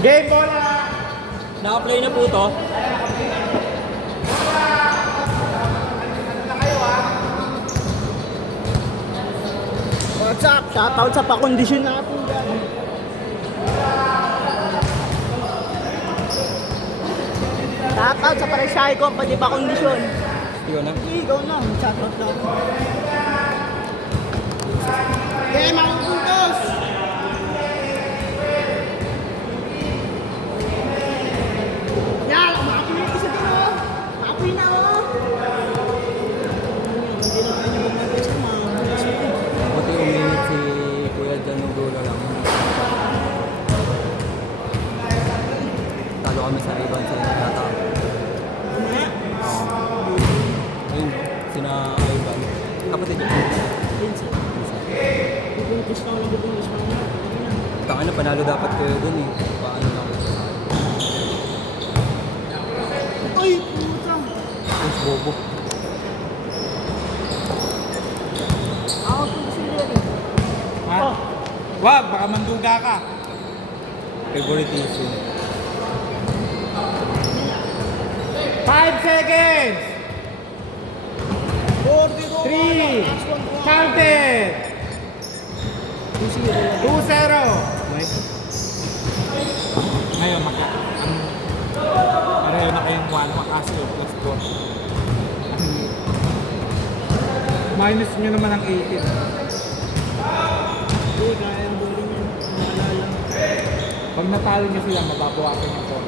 Game bola! Naka-play na po to. What's up? Shoutout sa pakondisyon natin dyan. Shoutout sa Paresahe Company pakondisyon. Ikaw na. Ikaw na, shoutout na ako. Okay, mga puntos! Yan, umapoy na isa din oh! Umapoy na oh! Hindi na kayo mag-mag-is na mga puntos ito. Buti uminit si Kuya Jan ng dulo lang. Talo kami sa rebound sa nagtatao. Mamaya. Ayun, no? Sina Ivan. Kapatid yun. Vincent. Bubungkis na ako ng bubungkis na ako. Taka na, panalo dapat kayo dun eh. Paano lang. Ay, puta! Ay, bobo. Ako ito si Larry. Ha? Oh. Wag, baka manduga ka. Favorite issue. 5 seconds! 3, counted! 2-0. Ngayon, pareho na kayong 1 makasyo plus 4. Minus nyo naman ang 18. Hindi, kaya ang bowling yan. Maalala. Pag natalo nyo sila, mababawasan yung 4.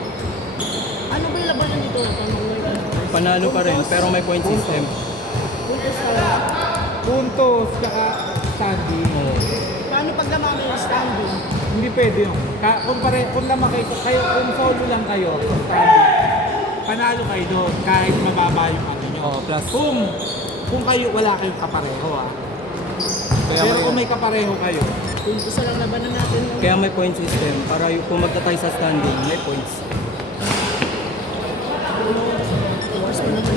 Ano ba yung labanan dito? Panalo pa rin, pero may point system. Puntos tayo. Puntos, tsaka standing. Paano pag lamang may standing? Hindi pwede yun. Kung naman kayo, kung solo lang kayo, kung standing, panalo kayo doon kahit mababa yung ano nyo. Oh, plus. Kung kayo, wala kayong kapareho Pero kung may kapareho kayo, Puntos na lang labanan natin. Kaya may point system. Para yung kung magtatay sa standing, may points. Oras mo na ito.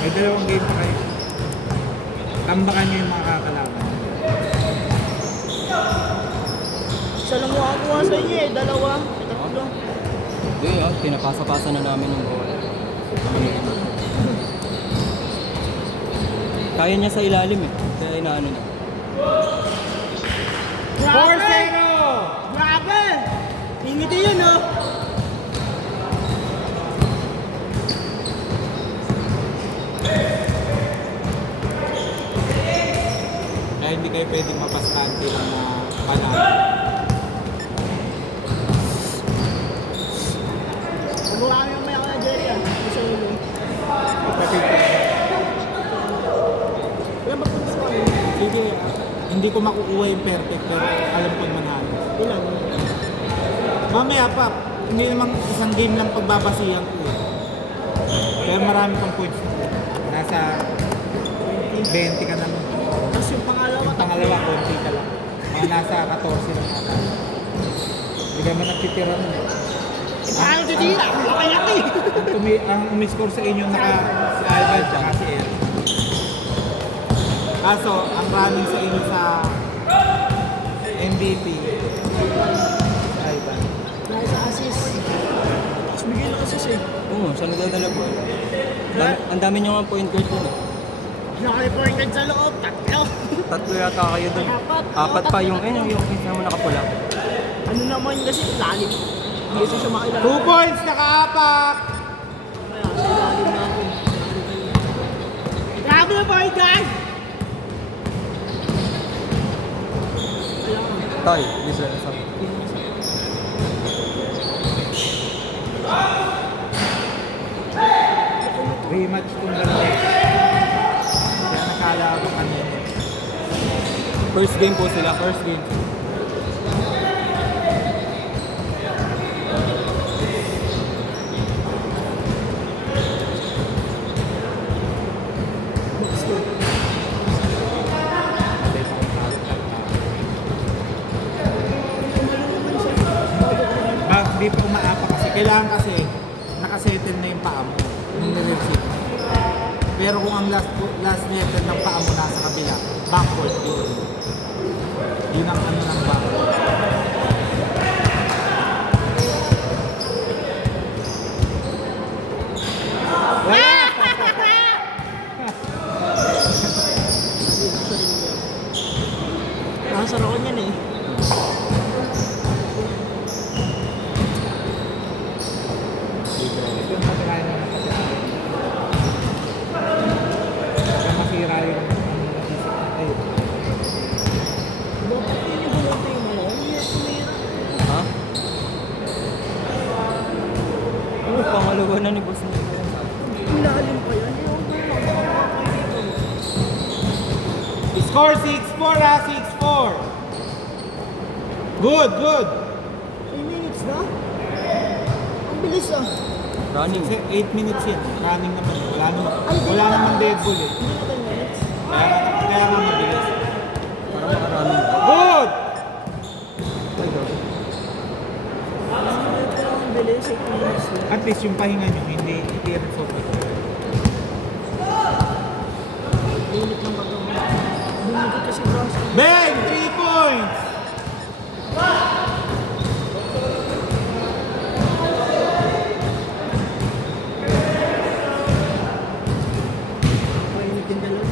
may dalawang game pa kayo. Tambakan nyo yung mga kakalaban. Isa lang makakuha sa inyo eh. Dalawa. Tatlo. Hindi pinapasa-pasa na namin yung ball. Kaya niya sa ilalim eh. Kaya inaano niya. 4-0! Grabe! Ingiti yun oh! Kaya hindi kayo pwedeng mapastante lang na panalo. Kumuha kami yung maya ko na Jerry ah. Sa ulo. Kapatid ko. Wala ba puntos ko? Sige, hindi ko makukuha yung perfect pero alam ko yung manalo. Wala. Mamaya pa, hindi naman isang game lang pagbabasihan ko eh. Pero marami pang points. Nasa 20 ka naman. Tapos yung pangalawa. Yung pangalawa, konti ka lang. Mga nasa 14 lang ata. Hindi ka man nagtitira nun eh. Ano titira? Laki-laki! Ang umiscore sa inyo naka si Ivan tsaka si El. Kaso, ang running sa inyo sa MVP, si Ivan. Dahil sa assist. Mas bigay na assist eh. Oo, siya nagdadala po. Ang dami niyo nga point guard dun eh. Naka-reported sa loob. Tatlo. Tatlo yata kayo dun. Apat pa yung yung isa mo nakapula. Ano naman kasi lalim. Hindi kasi siya makilala. 2 points, nakaapak! Kaya sa ilalim na ako. Grabe na point guard! Tay, dito na sa. Rematch kung dalawa. Kaya nakala ako kanina. First game po sila. First game. Hindi pa umaapa kasi. Kailangan kasi nakasettle na yung paa mo. Yung nire-receive. Pero kung ang last letter ng paa mo nasa kabila, backward yun. Yun ang ano ng backward. Score 6-4 ha, 6-4. Good, good. 3 minutes na? Ang bilis ah. Running. 8 minutes yan. Running naman. Wala naman dead ball eh. Hindi na 10 minutes. Kaya nga mabilis. Parang makarunning. Good! Ang bilis, 8 minutes na. At least yung pahinga nyo, hindi yan sobrang. Limit lang ba ito? Bumigit kasi bronze. Bang! 3 points! Mainit din dalawa.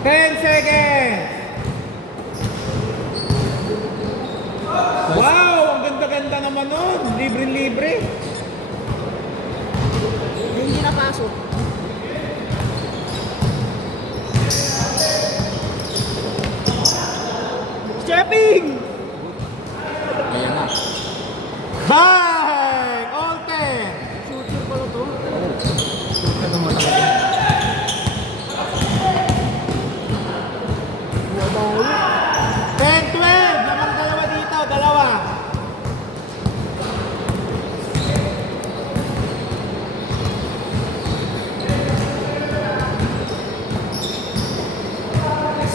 10 seconds! Wow! Ang ganda-ganda naman nun! Libre-libre! Hindi napasok. Stepping! Ayan na. Bang! All 10! Shooter pala to. Ano mo talaga? Mabawi. 10-12! Namang dalawa dito, dalawa.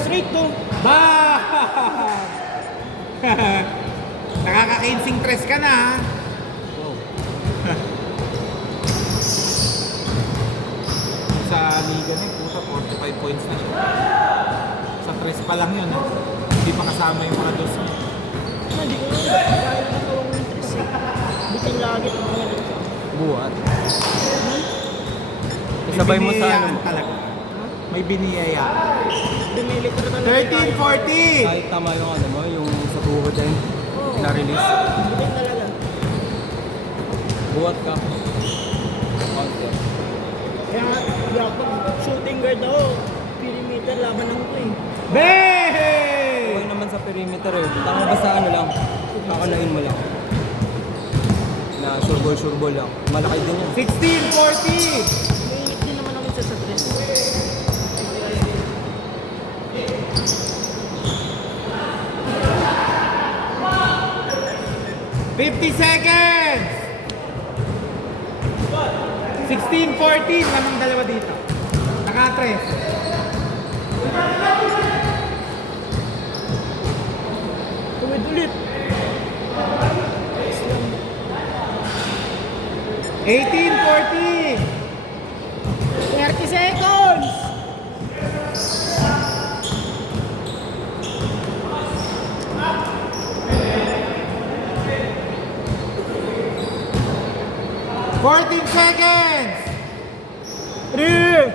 Straight to. Bang! Nakaka-kinsing tres ka na ha. Sa liga na puta, 45 points na siya. Sa tres pa lang yun ha. Hindi pa kasama yung mga dos niya. Hindi ko na. Kaya na tawang interest eh. Bitin lagi ang mga dito. Buhat. Isabay mo sa ano Biniyayaan mo. talaga. May biniyayaan. Pinilit ko na talaga. 13-14! Kahit tama yung ano mo, yung sa tuhod din. Oo. Na-release. Bitin talaga. Buhat ka. Counter. Kaya nga, di ako shooting guard ako. Perimeter, laban lang ko eh. Bang! Okay naman sa perimeter eh. Tama basta ano lang. Kakalain mo lang. Na sure ball lang. Malaki din yan. 16-14! Mainit din naman ako sa dress. 50 seconds! 16-14 namang dalawa dito. Naka-tres. Tuwid ulit. 18-14! 30 seconds! Fourteen seconds! 3!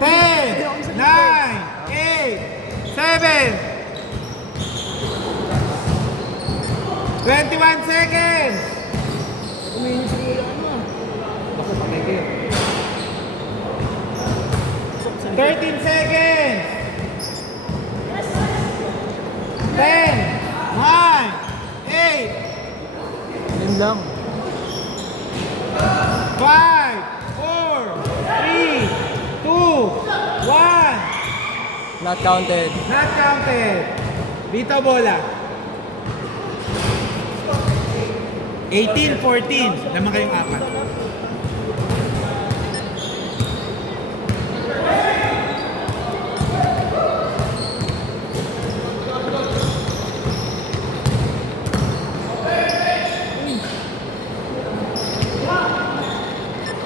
10, 9, 8, 7, 21 seconds! Uminis yung ulan mo. Ako, patay kayo. 13 seconds! 10, 9, 8, Yun lang. 5, 4, 3, 2, 1. Not counted. Not counted. Dito bola. 18-14. Naman kayong apat.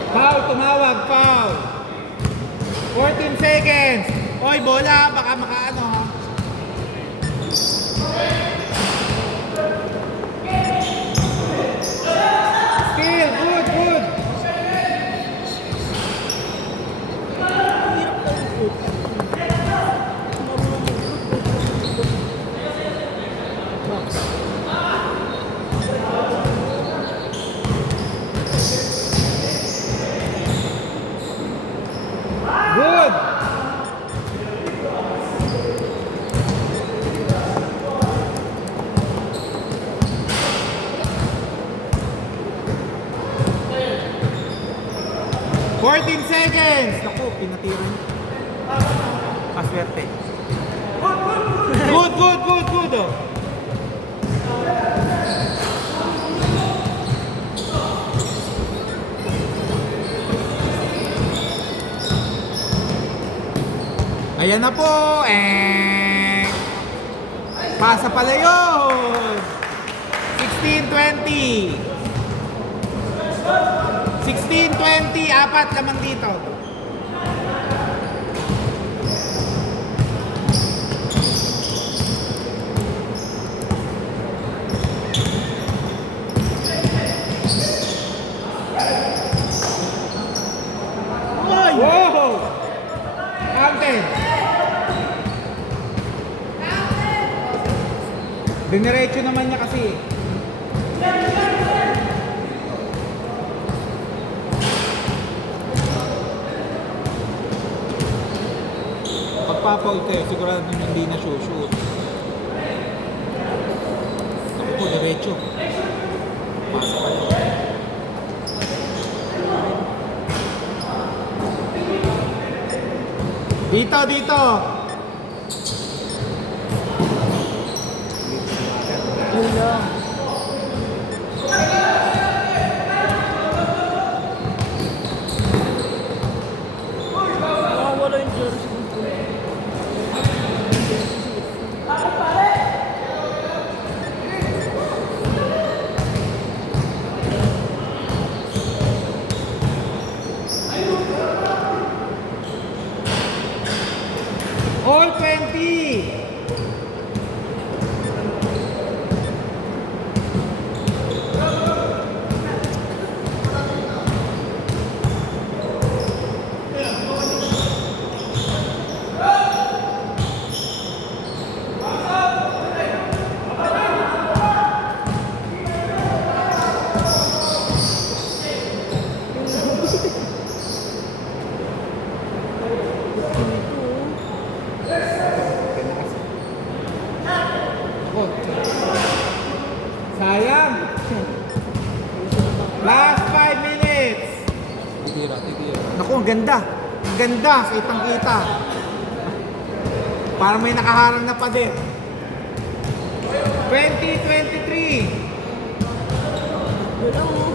Foul, tumawag, foul. 14 seconds. Oy, bola, baka makaano ha. Still, good, good. Hirap na yung foot. Marunong mag-foot. Box. Good. 14 seconds! Naku, pinatiran. Paswerte. Good, good, good, good, oh. Ayan na po. Pasa pala yun. 16-20. 16-20. Apat lamang dito. Wow! Counted. Diniretso naman niya kasi. Pagpapaul kayo, sigurado nyo hindi na shoot. Ako po, diretso. Pasa pa yun. Dito, dito! Yun lang. Nakawala yung jersey dito. All 20! Ako. Sayang! Last 5 minutes! Titira. Naku, ang ganda. Ang ganda, kitang kita. Parang may nakaharang na pader. 20-23. Yun lang oh.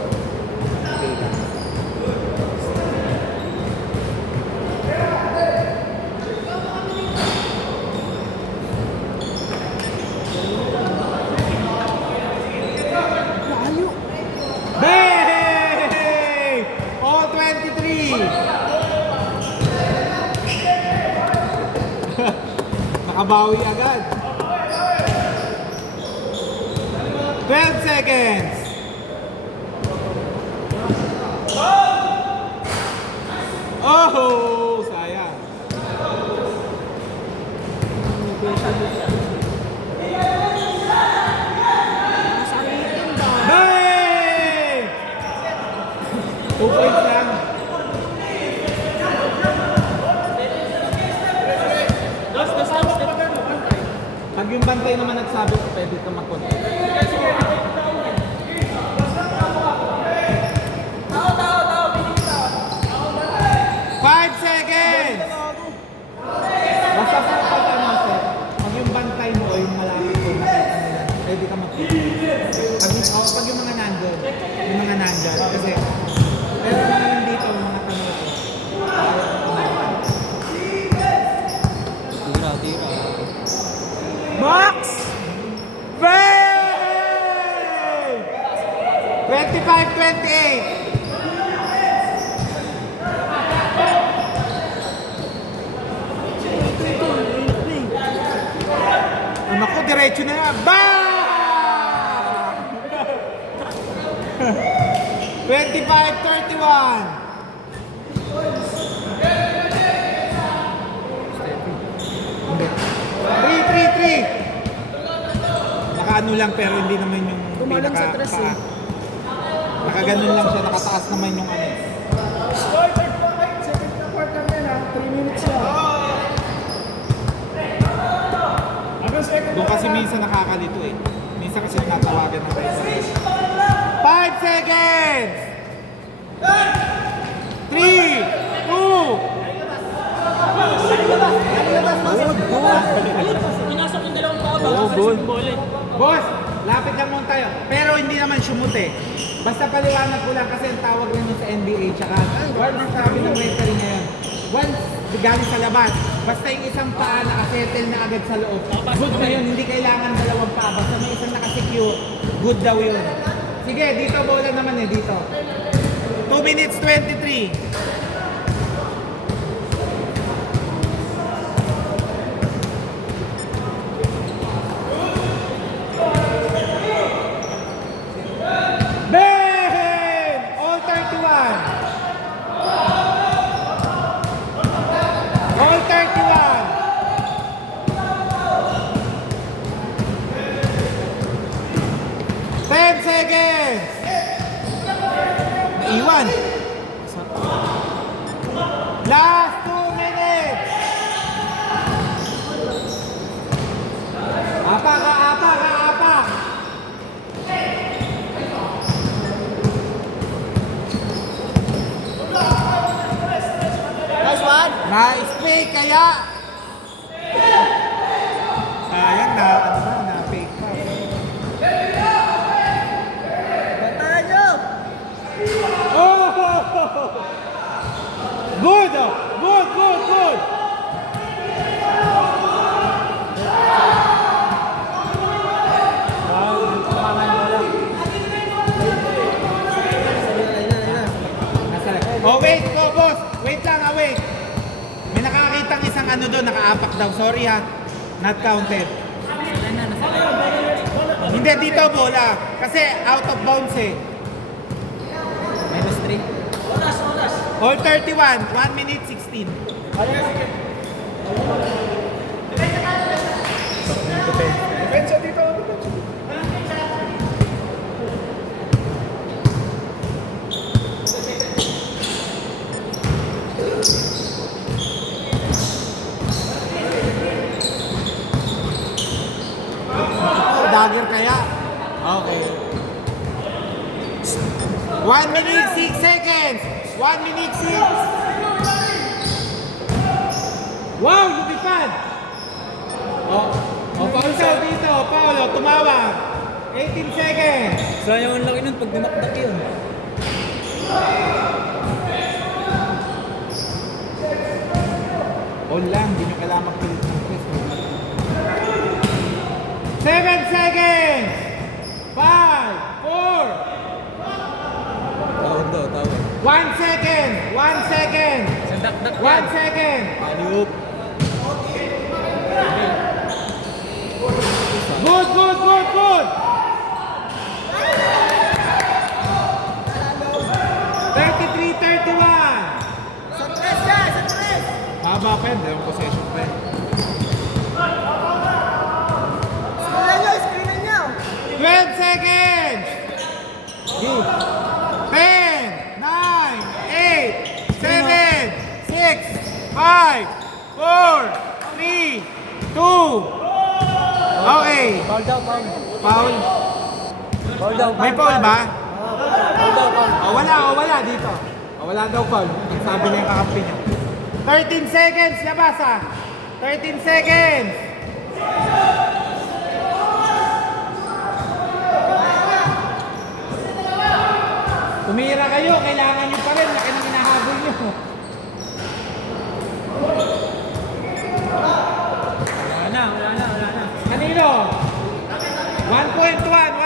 Layo. Bang! All 23. Nakabawi agad. 12 seconds. Oh, sayang. Nasakitin ba? Bang! 2 points lang. Pag yung bantay naman nagsabi, pwede ka mag-control. 5 seconds! Basta sa pagkamaster, pag yung bantay mo o yung malapit ko, nakita nila, pwede ka mag-control. Pag yung mga nandun, kasi pero mga nandito, yung mga tanong ko, Tira. Max! Bang! 25-28. Ano ko, diretso na nga. Bang! 25-31. 3-3-3. Nakaano lang pero hindi naman yung Tumalon sa tres, eh. Nakaganon lang siya, nakataas naman yung ano. Second na part kami na, 3 minutes lang. Doon kasi minsan nakakalito eh. Minsan kasi natawagan na tayo. 5 seconds! 3, Pinasok yung dalawang paa ba? Oo, good. Boss, lapit lang muna tayo. Pero hindi naman sumute. Basta paliwanag ko lang kasi ang tawag naman sa NBA tsaka once sabi ng referee ngayon. Once galing sa labas, basta yung isang paa nakasettle na agad sa loob. Good na yun, hindi kailangan dalawang paa. Basta may isang nakasecure, good daw yun. Sige, dito bola naman eh, dito. 2 minutes 23. Ben! All 31. All 31. Ten seconds. Iwan. Last 2 minutes. Apak, apak, apak. Nice one. Nice play kaya. Sayang na, fake pa. Bantayan nyo. Oh! Good! Oh. Good, good, good! Oh, wait po, boss. Wait lang, wait. May nakakitang isang ano doon, nakaapak daw. Sorry ha. Not counted. Hindi, dito bola. Kasi out of bounds eh. Minus 3. All 31, 1 minute 16. Depensa dito. Dagger kaya? Okay. 1 minute 6 seconds. 1 minute 6. Wow, lupipad. Oh, Paul daw dito. Paul, tumawag. 18 seconds. Sayang ang laki nun pag dumakdak yun. All lang, hindi nyo kailangan magpilit ng press. 7 seconds. 5, 4, Tawag daw, tawag. 1 second. 1 second. Sa dakdak 1 second. Ayup. Good, good, good, good. 33-31. Sa tres ka, sa tres. Haba pa yun, dalawang possession pa yun. Screenan nyo. 12 seconds. 10, 9, 8, 7, 6, 5, 4, 3, 2. Okay. Foul daw, foul. Foul. Foul daw. May foul ba? Foul daw, foul. Wala dito. Wala daw foul. Sabi niya yung kakampi niya. 13 seconds, labas ah. 13 seconds. Tumira kayo, kailangan nyo pa rin. Laki ng hinahabol nyo. Wala na. Kanino? 1.1,